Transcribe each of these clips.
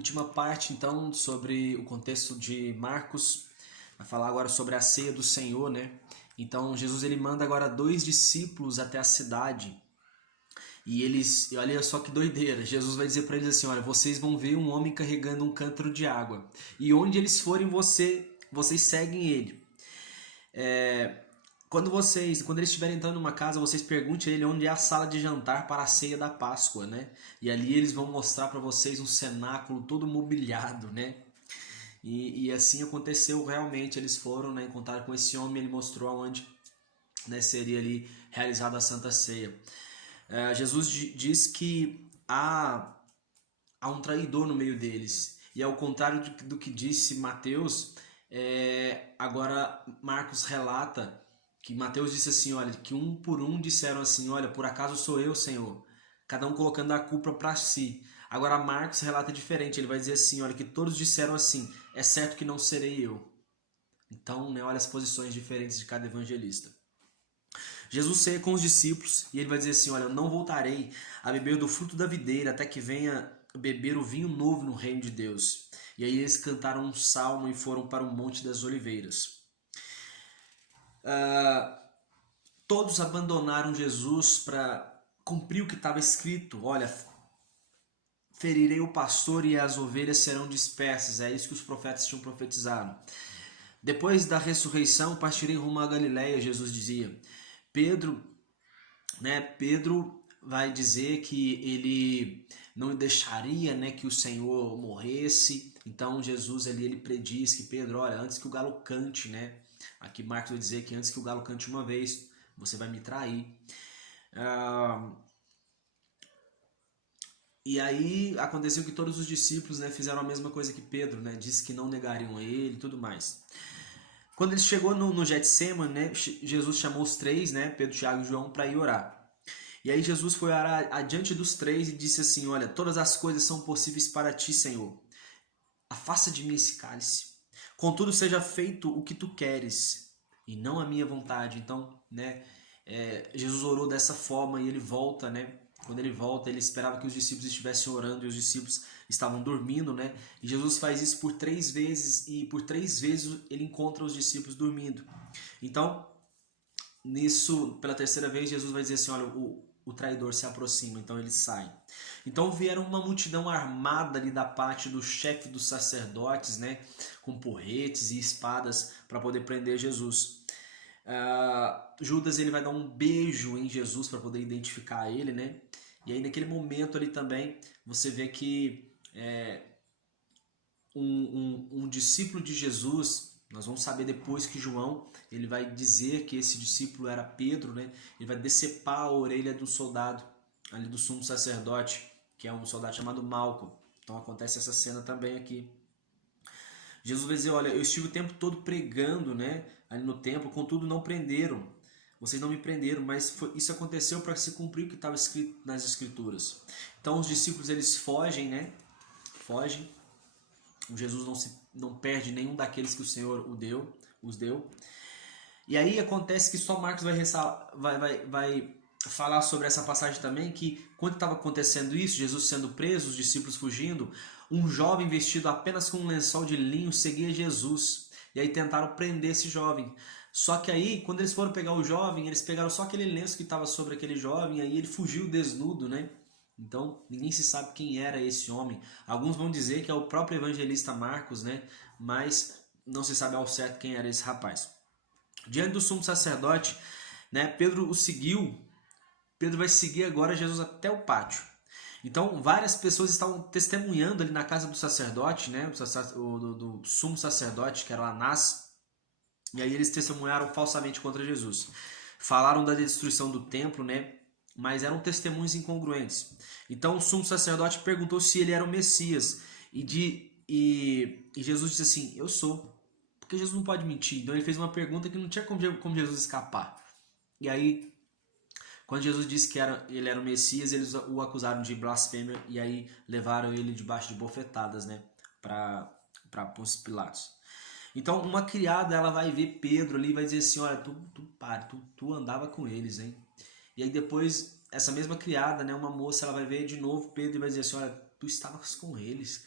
Última parte, então, sobre o contexto de Marcos. Vai falar agora sobre a ceia do Senhor, né? Então, Jesus ele manda agora 2 discípulos até a cidade. E eles, olha só que doideira. Jesus vai dizer para eles assim: olha, vocês vão ver um homem carregando um cântaro de água. E onde eles forem, vocês seguem ele. Quando eles estiverem entrando numa casa, vocês perguntem a ele onde é a sala de jantar para a ceia da Páscoa, né? E ali eles vão mostrar para vocês um cenáculo todo mobiliado, né? E assim aconteceu realmente. Eles foram, né, encontrar com esse homem, ele mostrou aonde, né, seria ali realizada a Santa Ceia. Jesus diz que há um traidor no meio deles. E ao contrário do que disse Mateus, agora Marcos relata que Mateus disse assim, olha, que um por um disseram assim, olha, por acaso sou eu, Senhor? Cada um colocando a culpa para si. Agora Marcos relata diferente, ele vai dizer assim, olha, que todos disseram assim, é certo que não serei eu. Então, né, olha as posições diferentes de cada evangelista. Jesus ceia com os discípulos e ele vai dizer assim, olha, eu não voltarei a beber do fruto da videira até que venha beber o vinho novo no reino de Deus. E aí eles cantaram um salmo e foram para o Monte das Oliveiras. Todos abandonaram Jesus para cumprir o que estava escrito. Olha, ferirei o pastor e as ovelhas serão dispersas. É isso que os profetas tinham profetizado. Depois da ressurreição, partirei rumo a Galiléia, Jesus dizia. Pedro vai dizer que ele não deixaria, né, que o Senhor morresse. Então Jesus ali, ele prediz que Pedro, olha, antes que o galo cante, né? Aqui Marcos vai dizer que antes que o galo cante uma vez, você vai me trair. E aí aconteceu que todos os discípulos, né, fizeram a mesma coisa que Pedro, né? Disse que não negariam ele e tudo mais. Quando ele chegou no Getsemane, né, Jesus chamou os 3, né, Pedro, Tiago e João, para ir orar. E aí Jesus foi orar adiante dos 3 e disse assim, olha, todas as coisas são possíveis para ti, Senhor. Afasta de mim esse cálice. Contudo, seja feito o que tu queres e não a minha vontade. Então, né, Jesus orou dessa forma e ele volta, né? Quando ele volta, ele esperava que os discípulos estivessem orando e os discípulos estavam dormindo, né? E Jesus faz isso por 3 vezes e por 3 vezes ele encontra os discípulos dormindo. Então, nisso, pela terceira vez, Jesus vai dizer assim, olha, o traidor se aproxima, então ele sai. Então vieram uma multidão armada ali da parte do chefe dos sacerdotes, né, com porretes e espadas para poder prender Jesus. Judas ele vai dar um beijo em Jesus para poder identificar ele, né? E aí naquele momento ali também você vê que um discípulo de Jesus, nós vamos saber depois que João ele vai dizer que esse discípulo era Pedro, né? Ele vai decepar a orelha do soldado ali do sumo sacerdote, que é um soldado chamado Malco. Então acontece essa cena também aqui. Jesus vai dizer, olha, eu estive o tempo todo pregando, né, ali no templo, contudo não prenderam. Vocês não me prenderam, mas isso aconteceu para se cumprir o que estava escrito nas escrituras. Então os discípulos eles fogem, né? Fogem. Jesus não perde nenhum daqueles que o Senhor os deu. E aí acontece que só Marcos vai falar sobre essa passagem também, que quando estava acontecendo isso, Jesus sendo preso, os discípulos fugindo, um jovem vestido apenas com um lençol de linho seguia Jesus. E aí tentaram prender esse jovem. Só que aí, quando eles foram pegar o jovem, eles pegaram só aquele lenço que estava sobre aquele jovem, e aí ele fugiu desnudo, né? Então, ninguém se sabe quem era esse homem. Alguns vão dizer que é o próprio evangelista Marcos, né? Mas não se sabe ao certo quem era esse rapaz. Diante do sumo sacerdote, né, Pedro o seguiu. Pedro vai seguir agora Jesus até o pátio. Então, várias pessoas estavam testemunhando ali na casa do sacerdote, né, do sumo sacerdote, que era Anás. E aí eles testemunharam falsamente contra Jesus. Falaram da destruição do templo, né, mas eram testemunhos incongruentes. Então, o sumo sacerdote perguntou se ele era o Messias. E Jesus disse assim, eu sou. Porque Jesus não pode mentir. Então ele fez uma pergunta que não tinha como Jesus escapar. E aí, quando Jesus disse que ele era o Messias, eles o acusaram de blasfêmia e aí levaram ele debaixo de bofetadas, né, para Pôncio Pilatos. Então uma criada ela vai ver Pedro ali e vai dizer assim, olha, tu andava com eles, hein? E aí depois essa mesma criada, né, uma moça, ela vai ver de novo Pedro e vai dizer assim, olha, tu estavas com eles.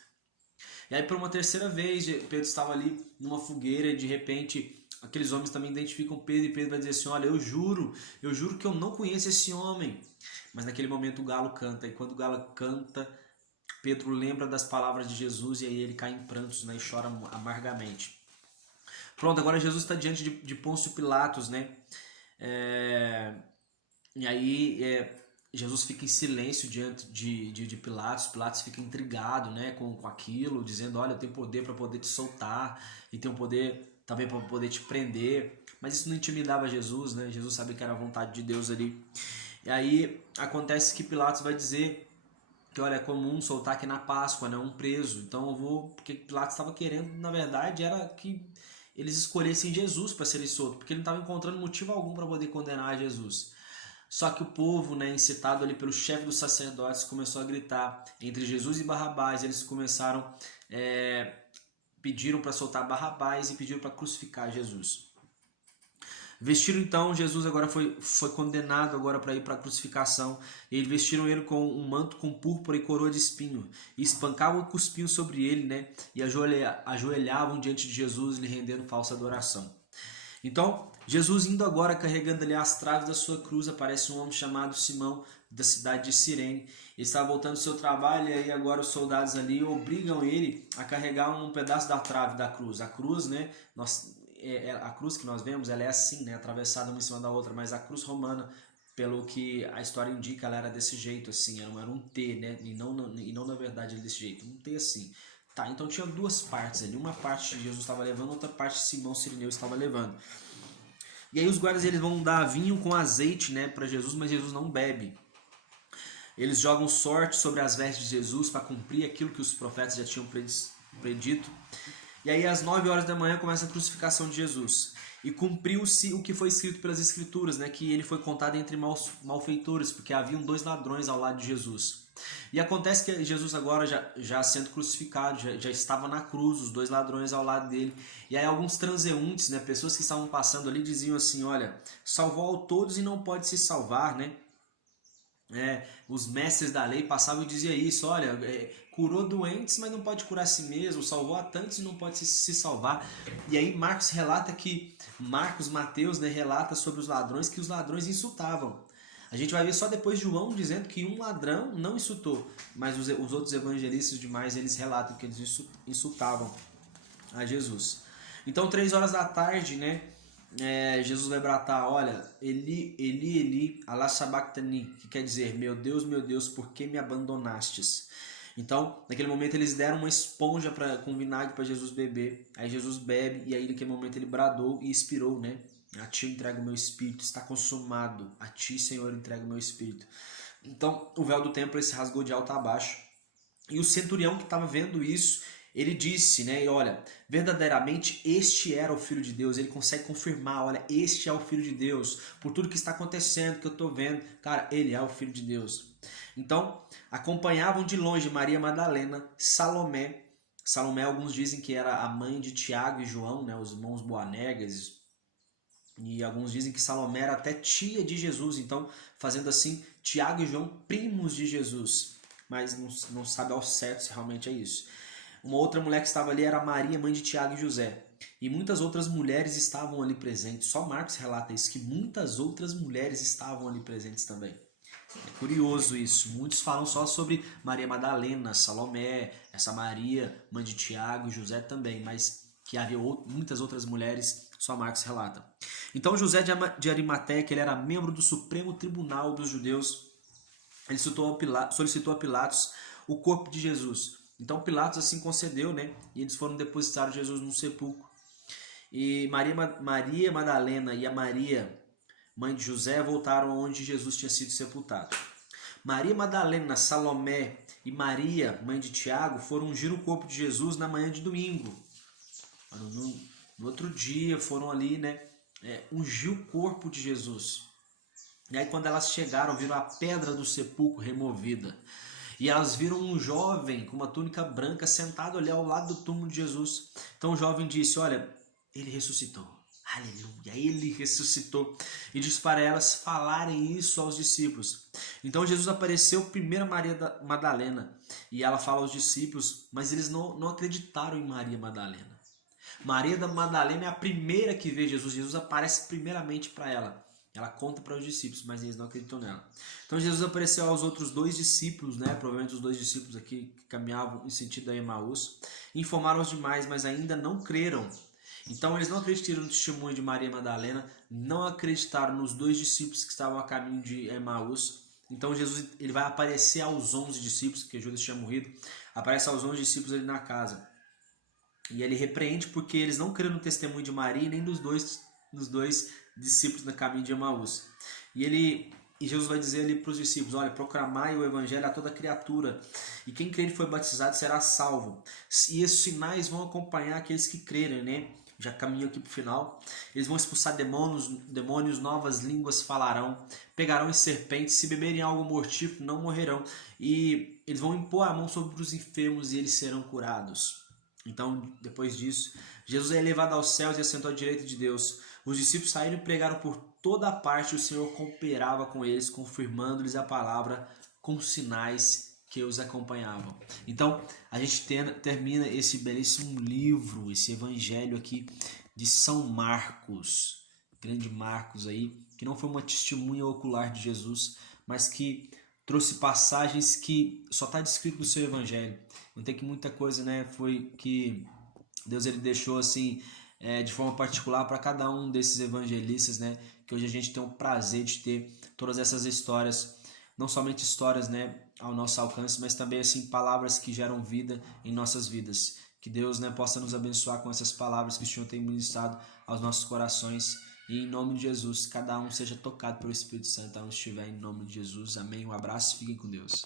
E aí por uma terceira vez, Pedro estava ali numa fogueira e de repente aqueles homens também identificam Pedro e Pedro vai dizer assim, olha, eu juro que eu não conheço esse homem. Mas naquele momento o galo canta, e quando o galo canta, Pedro lembra das palavras de Jesus e aí ele cai em prantos, né, e chora amargamente. Pronto, agora Jesus está diante de Pôncio Pilatos, né? E aí Jesus fica em silêncio diante de Pilatos. Pilatos fica intrigado, né, com aquilo, dizendo, olha, eu tenho poder para poder te soltar e tenho poder também para poder te prender. Mas isso não intimidava Jesus, né? Jesus sabia que era a vontade de Deus ali. E aí acontece que Pilatos vai dizer que, olha, é comum soltar aqui na Páscoa, né, um preso. Então eu vou... Porque Pilatos estava querendo, na verdade, era que eles escolhessem Jesus para serem soltos, porque ele não estava encontrando motivo algum para poder condenar Jesus. Só que o povo, né, incitado ali pelo chefe dos sacerdotes, começou a gritar entre Jesus e Barrabás. Eles começaram, pediram para soltar Barrabás e pediram para crucificar Jesus. Vestiram então, Jesus agora foi condenado agora para ir para a crucificação. E eles vestiram ele com um manto com púrpura e coroa de espinho. E espancavam e cuspiam sobre ele, né? E ajoelhavam diante de Jesus, lhe rendendo falsa adoração. Então, Jesus indo agora carregando ali as traves da sua cruz, aparece um homem chamado Simão, da cidade de Cirene. Ele estava voltando do seu trabalho e aí agora os soldados ali obrigam ele a carregar um pedaço da trave da cruz. A cruz, né? A cruz que nós vemos, ela é assim, né, atravessada uma em cima da outra, mas a cruz romana, pelo que a história indica, ela era desse jeito, assim, era um T, né, e não na verdade desse jeito, um T assim. Tá, então tinha duas partes ali, uma parte Jesus estava levando, outra parte Simão Cirineu estava levando. E aí os guardas eles vão dar vinho com azeite, né, para Jesus, mas Jesus não bebe. Eles jogam sorte sobre as vestes de Jesus para cumprir aquilo que os profetas já tinham predito. E aí às 9 horas da manhã começa a crucificação de Jesus. E cumpriu-se o que foi escrito pelas Escrituras, né? Que ele foi contado entre malfeitores, porque haviam 2 ladrões ao lado de Jesus. E acontece que Jesus agora, já sendo crucificado, já estava na cruz, os 2 ladrões ao lado dele. E aí alguns transeuntes, né? Pessoas que estavam passando ali, diziam assim, olha, salvou a todos e não pode se salvar, né? Os mestres da lei passavam e diziam isso, olha, curou doentes, mas não pode curar a si mesmo, salvou a tantos e não pode se salvar. E aí Mateus, né, relata sobre os ladrões, que os ladrões insultavam. A gente vai ver só depois João dizendo que um ladrão não insultou, mas os outros evangelistas demais, eles relatam que eles insultavam a Jesus. Então 3 horas da tarde, né, Jesus vai bratar, olha, Eli, alá sabachthani, que quer dizer, meu Deus, por que me abandonastes? Então, naquele momento eles deram uma esponja com vinagre para Jesus beber, aí Jesus bebe, e aí naquele momento ele bradou e expirou, né? A ti eu entrego o meu espírito, está consumado, a ti, Senhor, eu entrego o meu espírito. Então, o véu do templo se rasgou de alto a baixo, e o centurião que estava vendo isso, ele disse, né, olha, verdadeiramente este era o Filho de Deus. Ele consegue confirmar, olha, este é o Filho de Deus. Por tudo que está acontecendo, que eu estou vendo, cara, ele é o Filho de Deus. Então, acompanhavam de longe Maria Madalena, Salomé. Salomé, alguns dizem que era a mãe de Tiago e João, né, os irmãos Boanerges. E alguns dizem que Salomé era até tia de Jesus. Então, fazendo assim, Tiago e João, primos de Jesus. Mas não sabe ao certo se realmente é isso. Uma outra mulher que estava ali era Maria, mãe de Tiago e José. E muitas outras mulheres estavam ali presentes. Só Marcos relata isso, que muitas outras mulheres estavam ali presentes também. É curioso isso. Muitos falam só sobre Maria Madalena, Salomé, essa Maria, mãe de Tiago e José também, mas que havia muitas outras mulheres, só Marcos relata. Então José de Arimateia, que ele era membro do Supremo Tribunal dos Judeus, ele solicitou a Pilatos o corpo de Jesus. Então Pilatos assim concedeu, né? E eles foram depositar Jesus no sepulcro. E Maria Madalena e a Maria, mãe de José, voltaram onde Jesus tinha sido sepultado. Maria Madalena, Salomé e Maria, mãe de Tiago, foram ungir o corpo de Jesus na manhã de domingo. No outro dia foram ali, né? Ungir o corpo de Jesus. E aí quando elas chegaram, viram a pedra do sepulcro removida. E elas viram um jovem com uma túnica branca sentado ali ao lado do túmulo de Jesus. Então o jovem disse, olha, ele ressuscitou. Aleluia, ele ressuscitou e disse para elas falarem isso aos discípulos. Então Jesus apareceu primeiro a Maria Madalena e ela fala aos discípulos, mas eles não acreditaram em Maria Madalena. Maria da Madalena é a primeira que vê Jesus. Jesus aparece primeiramente para ela. Ela conta para os discípulos, mas eles não acreditam nela. Então Jesus apareceu aos outros dois discípulos, né? Provavelmente os dois discípulos aqui que caminhavam em sentido a Emaús. Informaram os demais, mas ainda não creram. Então eles não acreditaram no testemunho de Maria Madalena, não acreditaram nos dois discípulos que estavam a caminho de Emaús. Então Jesus ele vai aparecer aos 11 discípulos, que Judas tinha morrido, aparece aos 11 discípulos ali na casa. E ele repreende porque eles não creram no testemunho de Maria nem dos dois discípulos no caminho de Emaús. E Jesus vai dizer ali para os discípulos, olha, proclamai o evangelho a toda criatura, e quem crer e foi batizado será salvo. E esses sinais vão acompanhar aqueles que crerem, né? Já caminho aqui para o final. Eles vão expulsar demônios, novas línguas falarão, pegarão em serpentes, se beberem algo mortífero não morrerão, e eles vão impor a mão sobre os enfermos e eles serão curados. Então, depois disso, Jesus é elevado aos céus e assentou à direita de Deus. Os discípulos saíram e pregaram por toda parte, o Senhor cooperava com eles, confirmando-lhes a palavra com sinais que os acompanhavam. Então, a gente termina esse belíssimo livro, esse evangelho aqui de São Marcos, grande Marcos aí, que não foi uma testemunha ocular de Jesus, mas que trouxe passagens que só está descrito no seu evangelho. Não tem que muita coisa, né? Foi que Deus ele deixou assim de forma particular para cada um desses evangelistas, né? Que hoje a gente tem o prazer de ter todas essas histórias, não somente histórias, né, ao nosso alcance, mas também assim palavras que geram vida em nossas vidas. Que Deus, né, possa nos abençoar com essas palavras que o Senhor tem ministrado aos nossos corações. E em nome de Jesus, cada um seja tocado pelo Espírito Santo onde estiver, em nome de Jesus. Amém. Um abraço e fiquem com Deus.